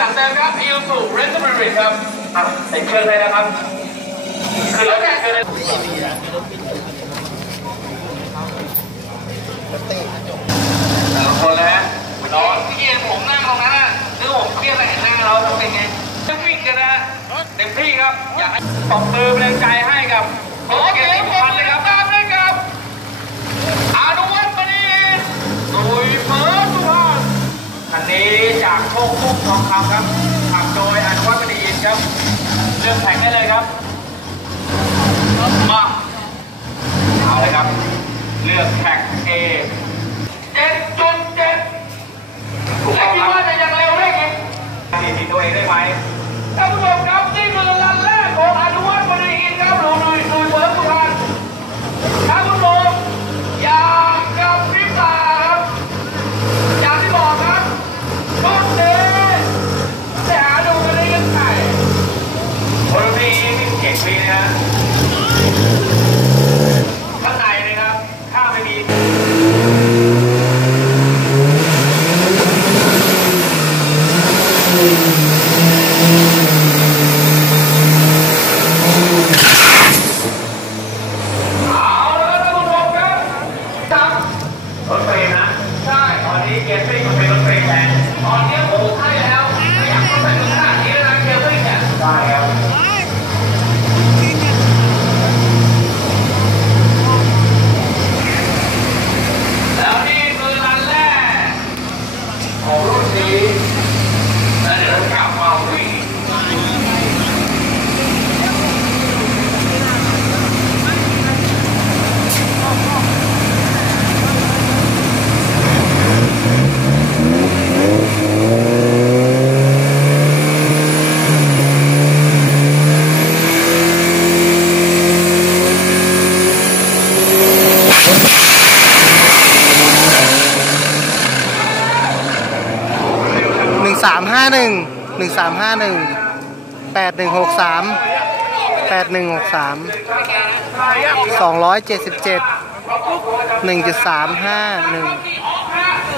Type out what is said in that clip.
สั่งเติมครับอิลสูเรสเบอรี่ครับอะใส่เครื่องได้แล้วครับคือรถแข่งกันเลยแต่ละคนนะฮะร้อนพี่เย็นผมนั่งตรงนั้นน่ะคือผมเครียดไปเห็นหน้าเราเป็นไงจะวิ่งกันนะเต็มที่ครับ อยากให้ตบมือเป็นแรงใจให้กับโอเคผมเลยครับตามด้วยครับอานุวัฒน์ปณีตุยเฟิร์สสุพรรณคันนี้จาก โชคพุ่มทองคำครับขับโดยอนุวัฒน์ปณีอินครับเริ่มแข่งได้เลยครับ มา เอาเลยครับ เลือกแท็กเอเจ็ดจุดเจ็ดและคิดว่าจะยังเร็วได้อีกสี่สิบตัวเองได้ไหมท่านผู้ชมครับนี่คือรันแรกของอนุวัฒน์ปณีอินครับหนูดุยดุยเบิร์ดสุพรรณท่านผู้ชมอยากกับพริบตาครับ อย่างที่บอกครับชุดนี้จะหาดูกันได้ยังไงคนนี้ นี่มีนะข้างในนะครับถ้าไม่มีอาแล้วท่านผู้ชมครับครับรถเฟรมนะใช่ตอนนี้เกียร์ซิ่งมันเป็นรถเฟรมแทนตอนนี้ผมใช่แล้วไม่อยากรถไฟถึงขนาดนี้นะเกียร์ซิ่งเนี่ยใช่ครับ แล้วนี่คือรันแรกของรุ่นนี้แล้วเดี๋ยวเรากลับมาวิ่งหนึ่ง สามห้าหนึ่งหนึ่งสามห้าหนึ่งแปดหนึ่งหกสามแปดหนึ่งหกสามสองร้อยเจ็ดสิบเจ็ดหนึ่งจุดสามห้าหนึ่ง